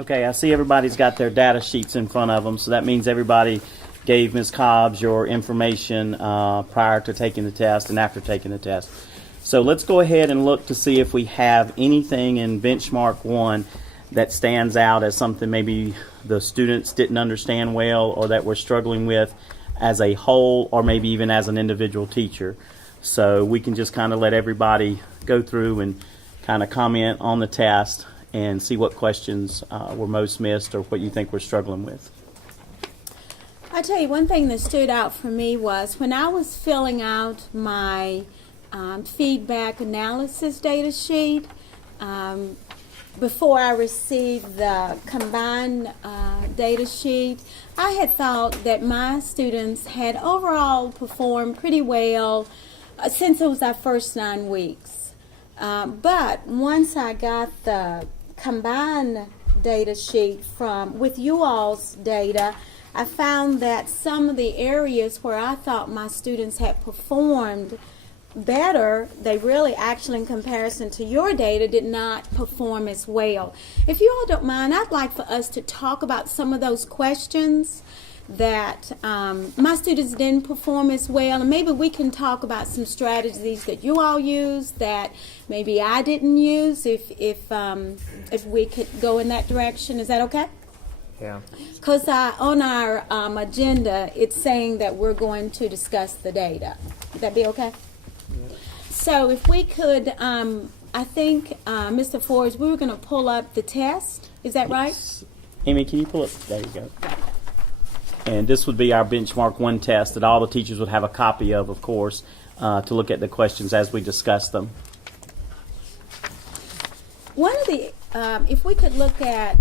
Okay, I see everybody's got their data sheets in front of them, so that means everybody gave Ms. Cobbs your information prior to taking the test and after taking the test. So let's go ahead and look to see if we have anything in benchmark 1 that stands out as something maybe the students didn't understand well or that we're struggling with as a whole or maybe even as an individual teacher. So we can just kind of let everybody go through and kind of comment on the test and see what questions were most missed or what you think we're struggling with. I tell you, one thing that stood out for me was when I was filling out my feedback analysis data sheet, before I received the combined data sheet, I had thought that my students had overall performed pretty well since it was our first 9 weeks. But once I got the combined data sheet with you all's data, I found that some of the areas where I thought my students had performed better, they really actually in comparison to your data did not perform as well. If you all don't mind, I'd like for us to talk about some of those questions that my students didn't perform as well, and maybe we can talk about some strategies that you all use that maybe I didn't use if we could go in that direction. Is that okay? Yeah. Because on our agenda, it's saying that we're going to discuss the data. Would that be okay? Yeah. So if we could, I think, Mr. Forbes, we were going to pull up the test. Is that right? Amy, can you pull up? There you go. And this would be our benchmark 1 test that all the teachers would have a copy of course, to look at the questions as we discuss them. One of the, if we could look at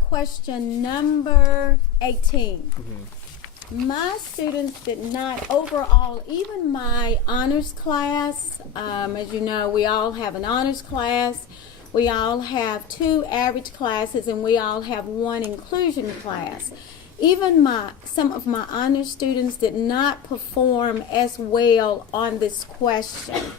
question number 18. Mm-hmm. My students did not overall, even my honors class, as you know, we all have an honors class, we all have 2 average classes, and we all have 1 inclusion class. Even some of my honors students did not perform as well on this question.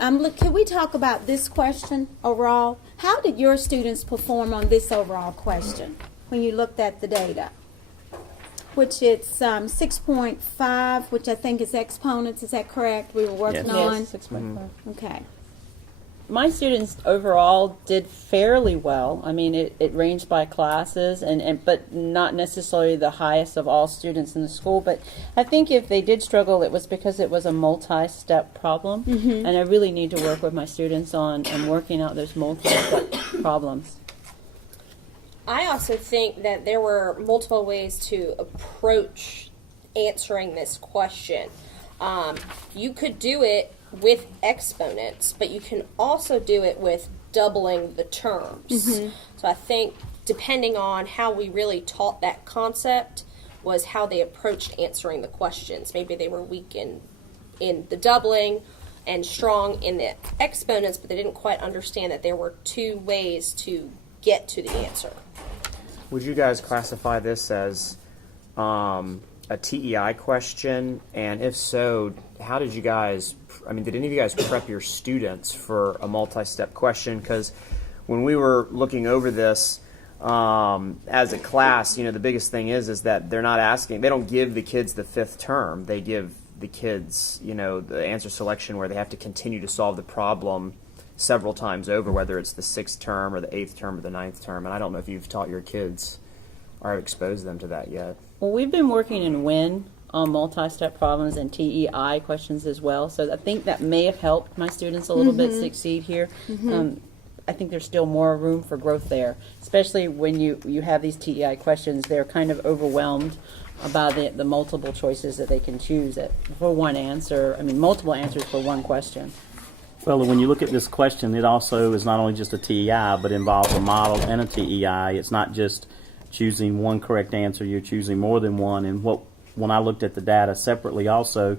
Look, can we talk about this question overall? How did your students perform on this overall question when you looked at the data? Which it's 6.5, which I think is exponents. Is that correct? We were working on? Yes, 6.5. Okay. My students overall did fairly well. I mean, it ranged by classes, but not necessarily the highest of all students in the school. But I think if they did struggle, it was because it was a multi-step problem. Mm-hmm. And I really need to work with my students on working out those multi-step problems. I also think that there were multiple ways to approach answering this question. You could do it with exponents, but you can also do it with doubling the terms. Mm-hmm. So I think depending on how we really taught that concept was how they approached answering the questions. Maybe they were weak in the doubling and strong in the exponents, but they didn't quite understand that there were 2 ways to get to the answer. Would you guys classify this as a TEI question? And if so, how did you guys, did any of you guys prep your students for a multi-step question? Because when we were looking over this as a class, the biggest thing is that they're not asking, they don't give the kids the 5th term. They give the kids, the answer selection where they have to continue to solve the problem several times over, whether it's the 6th term or the 8th term or the 9th term. And I don't know if you've taught your kids or exposed them to that yet. Well, we've been working in WIN on multi-step problems and TEI questions as well. So I think that may have helped my students a little bit succeed here. Mm-hmm. I think there's still more room for growth there, especially when you have these TEI questions. They're kind of overwhelmed about the multiple choices that they can choose for one answer. Multiple answers for one question. Well, when you look at this question, it also is not only just a TEI, but involves a model and a TEI. It's not just choosing one correct answer, you're choosing more than one. And when I looked at the data separately also,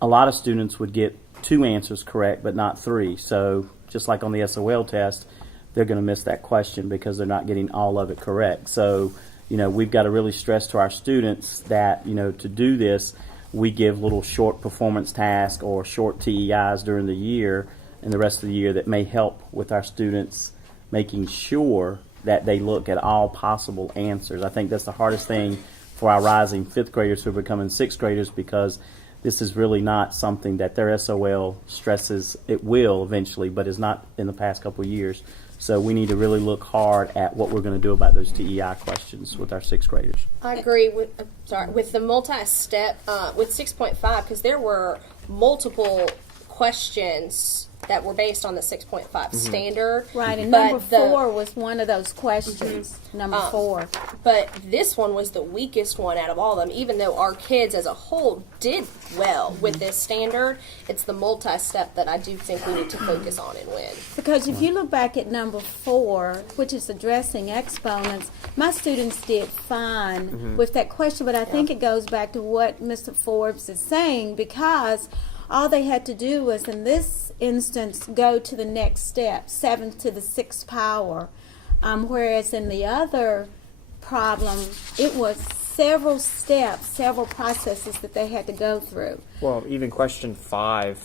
a lot of students would get 2 answers correct, but not 3. So just like on the SOL test, they're going to miss that question because they're not getting all of it correct. So, we've got to really stress to our students that, to do this, we give little short performance tasks or short TEIs during the year and the rest of the year that may help with our students making sure that they look at all possible answers. I think that's the hardest thing for our rising fifth graders who are becoming sixth graders, because this is really not something that their SOL stresses. It will eventually, but is not in the past couple of years. So we need to really look hard at what we're going to do about those TEI questions with our sixth graders. I agree with with the multi-step with 6.5, because there were multiple questions that were based on the 6.5 standard. Right, and but number 4 was one of those questions. Number 4. But this one was the weakest one out of all of them, even though our kids as a whole did well with this standard. It's the multi-step that I do think we need to focus on and win. Because if you look back at number 4, which is addressing exponents, my students did fine with that question, but I think it goes back to what Mr. Forbes is saying, because all they had to do was, in this instance, go to the next step, 7 to the 6th power, whereas in the other problem, it was several steps, several processes that they had to go through. Well, even question 5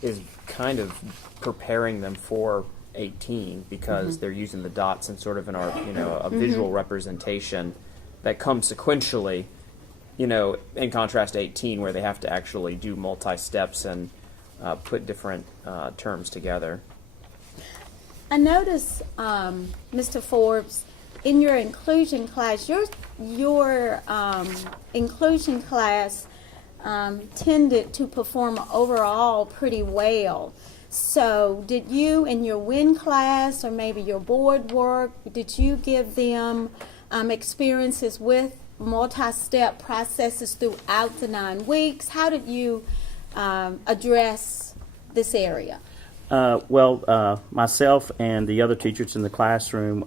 is kind of preparing them for 18, because they're using the dots in sort of an art, a visual representation that comes sequentially, in contrast to 18, where they have to actually do multi-steps and put different terms together. I notice, Mr. Forbes, in your inclusion class, your inclusion class tended to perform overall pretty well. So did you, in your WIN class or maybe your board work, did you give them experiences with multi-step processes throughout the 9 weeks? How did you address this area? Myself and the other teachers in the classroom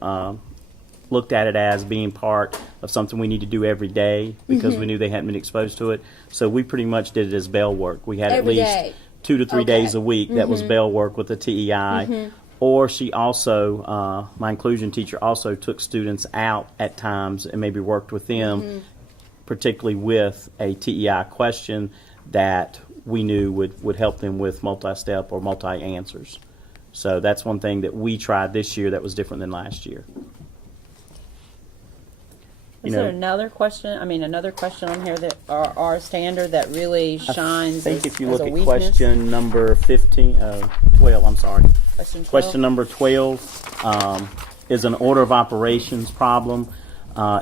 looked at it as being part of something we need to do every day, because we knew they hadn't been exposed to it. So we pretty much did it as bell work. We had Every at least day. 2 to 3 days a week that was bell work with the TEI. Or she also, my inclusion teacher also took students out at times and maybe worked with them, particularly with a TEI question that we knew would help them with multi-step or multi-answers. So that's one thing that we tried this year that was different than last year. Is there another question? Another question on here that our standard that really shines. I think if you as look a at weakness? question number 12, I'm sorry. Question 12? Question number 12 is an order of operations problem.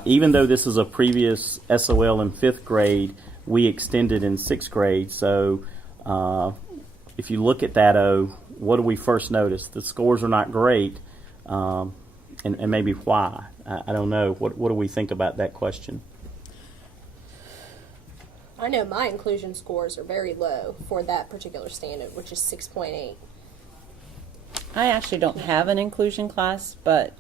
Even though this is a previous SOL in 5th grade, we extended in 6th grade. So if you look at that, what do we first notice? The scores are not great, and maybe why. I don't know. What do we think about that question? I know my inclusion scores are very low for that particular standard, which is 6.8. I actually don't have an inclusion class, but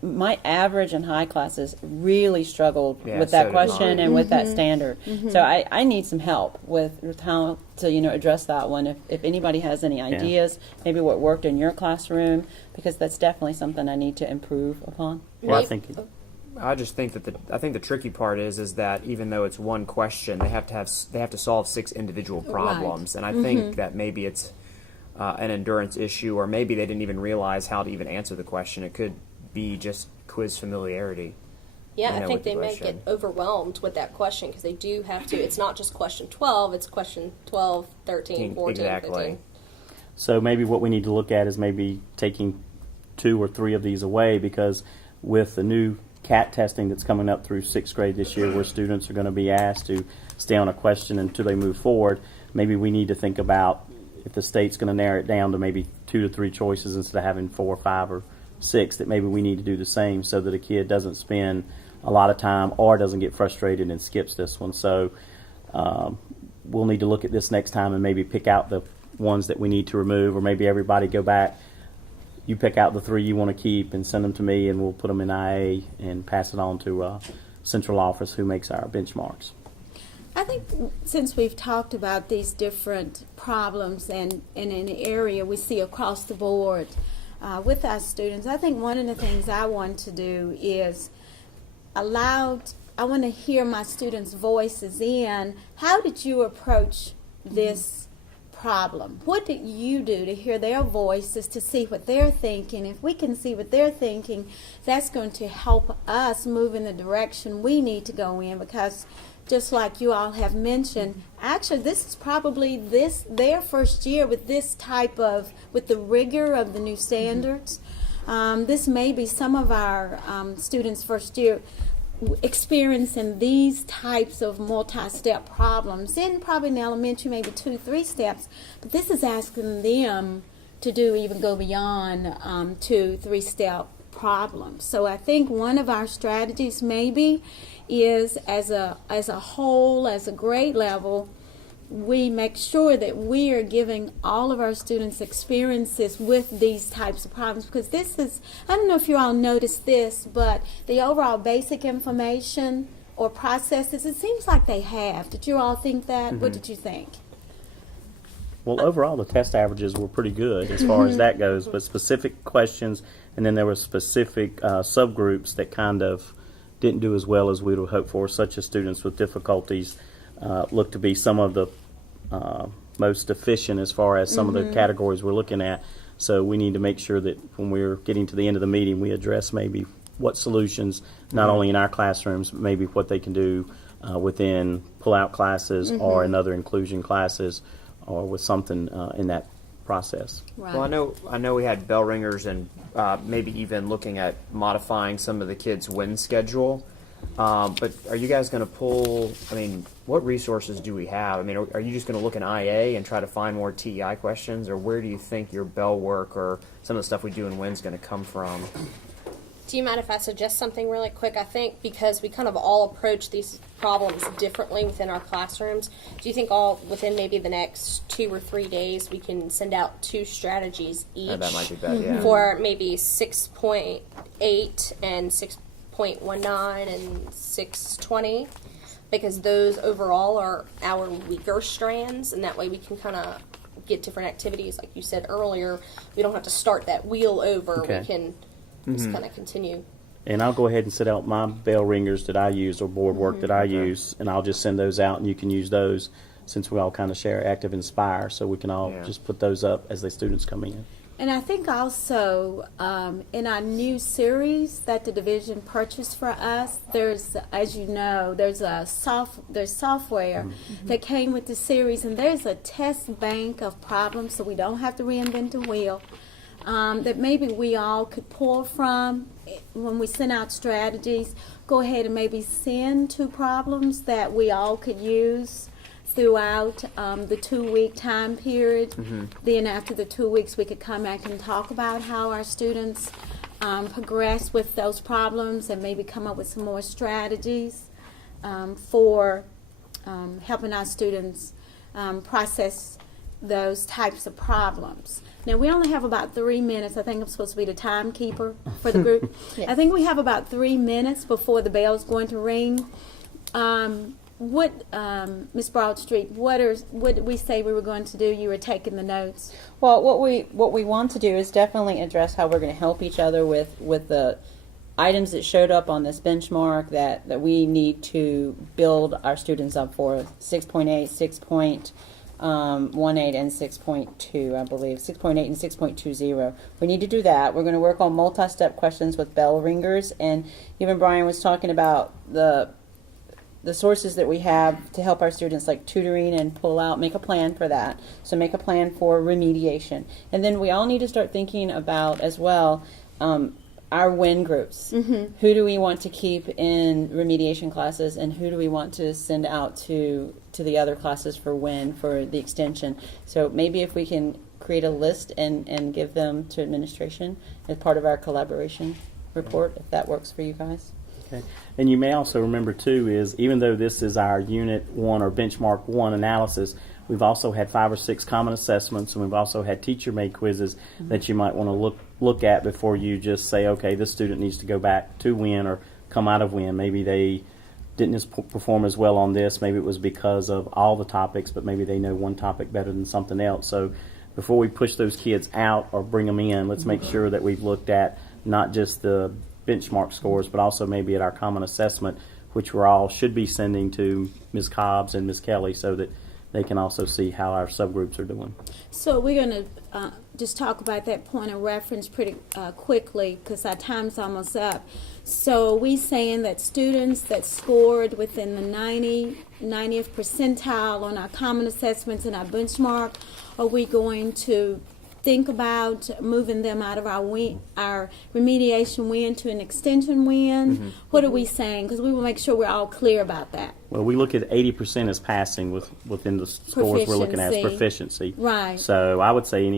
my average and high classes really struggled with so that did question mine. and with that standard. So I need some help with how to address that one. If anybody has any ideas, maybe what worked in your classroom, because that's definitely something I need to improve upon. Well, I think I just think that the tricky part is that even though it's one question, they have to solve 6 individual problems, and I think that maybe it's an endurance issue, or maybe they didn't even realize how to even answer the question. It could be just quiz familiarity. Yeah, I with think the they may question. get overwhelmed with that question, because they do have to. It's not just question 12, it's question 12, 13, 14, Exactly. 15. so. Maybe what we need to look at is maybe taking 2 or 3 of these away, because with the new CAT testing that's coming up through 6th grade this year, where students are going to be asked to stay on a question until they move forward, maybe we need to think about if the state's going to narrow it down to maybe 2 to 3 choices instead of having 4 or 5 or 6, that maybe we need to do the same, so that a kid doesn't spend a lot of time or doesn't get frustrated and skips this one. So we'll need to look at this next time and maybe pick out the ones that we need to remove, or maybe everybody go back. You pick out the 3 you want to keep and send them to me, and we'll put them in IA and pass it on to central office, who makes our benchmarks. I think since we've talked about these different problems and in an area we see across the board with our students, I think one of the things I want to do is I want to hear my students' voices in. How did you approach this problem. What did you do to hear their voices, to see what they're thinking? If we can see what they're thinking, that's going to help us move in the direction we need to go in, because just like you all have mentioned, actually this is probably their first year with with the rigor of the new standards. This may be some of our students' first year experiencing these types of multi-step problems, in probably in elementary maybe 2-3 steps, but this is asking them to go beyond 2-3 step problems. So I think one of our strategies maybe is as a whole, as a grade level, we make sure that we are giving all of our students experiences with these types of problems, because this is, I don't know if you all noticed this, but the overall basic information or processes, it seems like they have. Did you all think that? What did you think? Well, overall, the test averages were pretty good as far as that goes, but specific questions, and then there were specific subgroups that kind of didn't do as well as we would hope for, such as students with difficulties look to be some of the most efficient as far as some of the categories we're looking at. So we need to make sure that when we're getting to the end of the meeting, we address maybe what solutions, not only in our classrooms, but maybe what they can do within pull-out classes or in other inclusion classes, or with something in that process. Right. Well, I know we had bell ringers and maybe even looking at modifying some of the kids' win schedule. But are you guys going to pull, what resources do we have? Are you just going to look in IA and try to find more TEI questions, or where do you think your bell work or some of the stuff we do in WIN is going to come from? Do you mind if I suggest something really quick? I think because we kind of all approach these problems differently within our classrooms, do you think all within maybe the next 2 or 3 days we can send out 2 strategies each That might be better, yeah. for maybe 6.8 and 6.19 and 6.20? Because those overall are our weaker strands, and that way we can kind of get different activities. Like you said earlier, we don't have to start that wheel over. Okay. We can just kind of continue. And I'll go ahead and set out my bell ringers that I use or board work that I use, and I'll just send those out, and you can use those since we all kind of share Active Inspire, so we can all just put those up as the students come in. And I think also in our new series that the division purchased for us, there's, as you know, there's software that came with the series, and there's a test bank of problems, so we don't have to reinvent the wheel. That maybe we all could pull from when we send out strategies. Go ahead and maybe send 2 problems that we all could use throughout the 2-week time period. Then after the 2 weeks, we could come back and talk about how our students progress with those problems, and maybe come up with some more strategies for helping our students process those types of problems. Now, we only have about 3 minutes. I think I'm supposed to be the timekeeper for the group. Yes. I think we have about 3 minutes before the bell is going to ring. Ms. Broadstreet, what did we say we were going to do? You were taking the notes. Well, what we want to do is definitely address how we're going to help each other with the items that showed up on this benchmark that we need to build our students up for. 6.8, 6.18, and 6.2, I believe. 6.8 and 6.20. We need to do that. We're going to work on multi-step questions with bell ringers, and even Brian was talking about the sources that we have to help our students, like tutoring and pull out. Make a plan for that. So make a plan for remediation. And then we all need to start thinking about as well our WIN groups. Who do we want to keep in remediation classes, and who do we want to send out to the other classes for WIN, for the extension? So maybe if we can create a list and give them to administration as part of our collaboration report, if that works for you guys. Okay. And you may also remember, too, is even though this is our Unit 1 or Benchmark 1 analysis, we've also had 5 or 6 common assessments, and we've also had teacher-made quizzes that you might want to look at before you just say, okay, this student needs to go back to WIN or come out of WIN. Maybe they didn't perform as well on this. Maybe it was because of all the topics, but maybe they know one topic better than something else. So before we push those kids out or bring them in, let's make sure that we've looked at not just the benchmark scores, but also maybe at our common assessment, which we're all should be sending to Ms. Cobbs and Ms. Kelly, so that they can also see how our subgroups are doing. So we're going to just talk about that point of reference pretty quickly because our time's almost up. So we saying that students that scored within the 90th percentile on our common assessments and our benchmark, are we going to think about moving them out of our remediation win to an extension win? What are we saying? Because we will make sure we're all clear about that. Well, we look at 80% as passing within the scores we're looking at as proficiency. Right. So I would say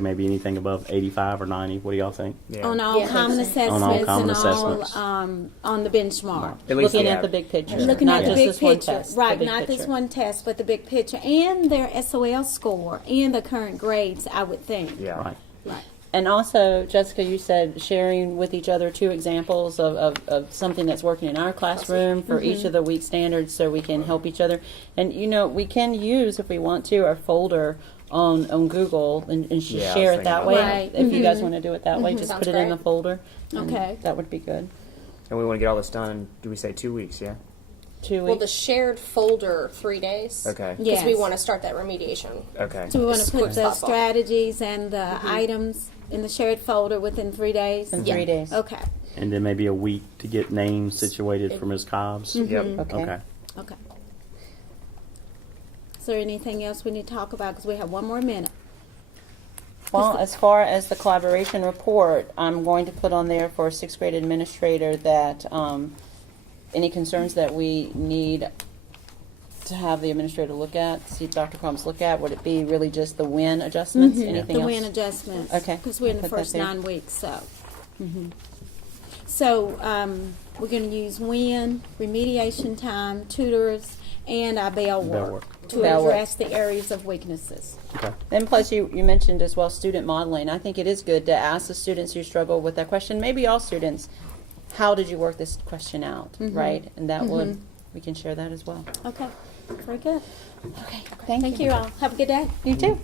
maybe anything above 85 or 90. What do y'all think? Yeah. On all common assessments On all common and assessments. all on the benchmark. At least, Looking yeah. at the big picture. Looking not at the just big this one picture, test, the right? big Not this picture. one test, but the big picture and their SOL score and the current grades. I would think. Yeah. Right. Right. And also, Jessica, you said sharing with each other 2 examples of something that's working in our classroom for each of the week standards so we can help each other. And, we can use, if we want to, our folder on Google and just Yeah, I was share it thinking that about way. that. Right. If you guys want to do it that way, just Sounds put it in great. the folder. and Okay. That would be good. And we want to get all this done in, do we say 2 weeks, yeah? 2 Well, weeks. the shared folder 3 days. Okay. Because Yes. we want to start that remediation. Okay. So we want to Just put quick the thought. strategies and the items in the shared folder within 3 days. In 3 days. Okay. And then maybe a week to get names situated for Ms. Cobbs. Yep. Okay. Okay. Okay. Is there anything else we need to talk about? Because we have one more minute. Well, as far as the collaboration report, I'm going to put on there for a 6th grade administrator that any concerns that we need to have the administrator look at, see Dr. Combs look at, would it be really just the win adjustments? Anything The else? win adjustments. Okay. Because we're in the Put that first there. 9 weeks, so. So we're going to use win, remediation time, tutors, and our bail Bail work work. to Bail work. address the areas of weaknesses. Okay. And plus, you mentioned as well student modeling. I think it is good to ask the students who struggle with that question, maybe all students, how did you work this question out, right? And that would, we can share that as well. Okay. Very good. Okay, thank Thank you all. Have a good day. You too.